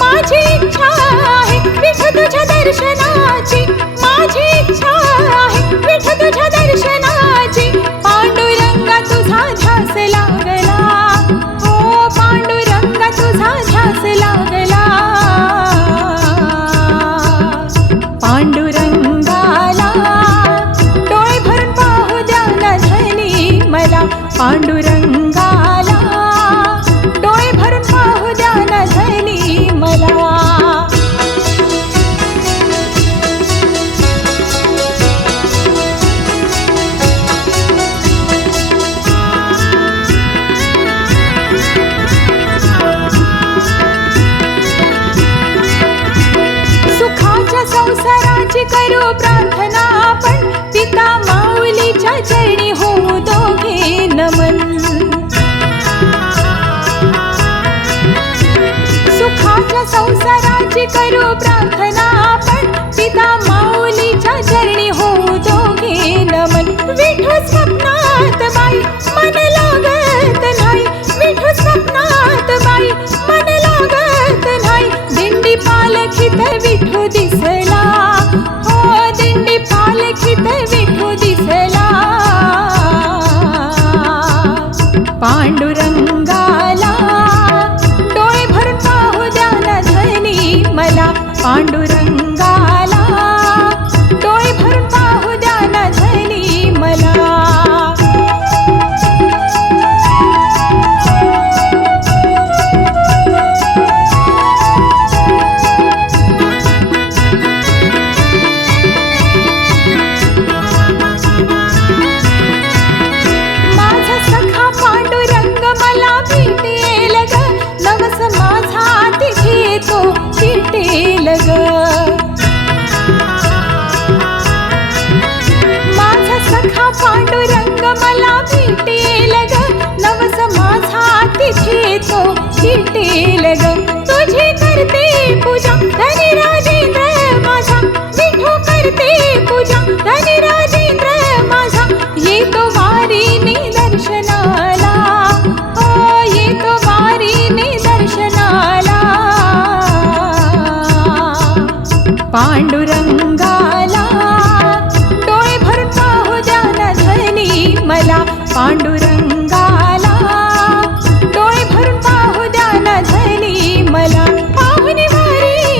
माझी इच्छा आहे विठ्ठल तुझ्या दर्शनाची, माझी इच्छा आहे विठ्ठल तुझ्या दर्शनाची। पांडुरंगा तुझा ध्यास लागला, ओ पांडुरंगा तुझा ध्यास लागला। पांडुरंगाला डोळे भरून पाहू द्या ना धनी मला, पांडुरंगाला डोळे भरून पाहू द्या ना धनी मला। सुखाच्या संसाराची करू प्रार्थना आपण, पिता माऊलीच्या चरणी होऊ दोघे नमन। सुखाच्या संसाराची करू प्रार्थना आपण, पिता माऊलीच्या चरणी होऊ दोघे नमन। विठू स्वप्नात बाई मन लागत नाही, विठू स्वप्नात बाई मन लागत नाही। दिंडी पालखीत विठू दिसला, हो दिंडी पालखीत विठू दिसला। पांडुरंगाला डोळे भरून पाहू द्या ना धनी मला, पांडुरंगाला डोळे भरून पाहू द्या ना धनी मला। माझा सखा पांडुरंग मला भेटेल ग, नवस माझा तिथे तो चिटेल ग। माझा सखा पांडुरंग मला भेटेल ग, नवस माझा तिथे तो चिटेल ग। तुझी करते पूजा धनी राजेंद्र माझा, विठू करते पूजा धनी राजेंद्र माझा। येतो वारीने दर्शनाला, हो येतो वारीने दर्शनाला। पांडुरंगाला डोळे भरून पाहू द्या ना धनी मला, पांडुरंगाला डोळे भरून पाहू द्या ना धनी मला। पाहुणे वारी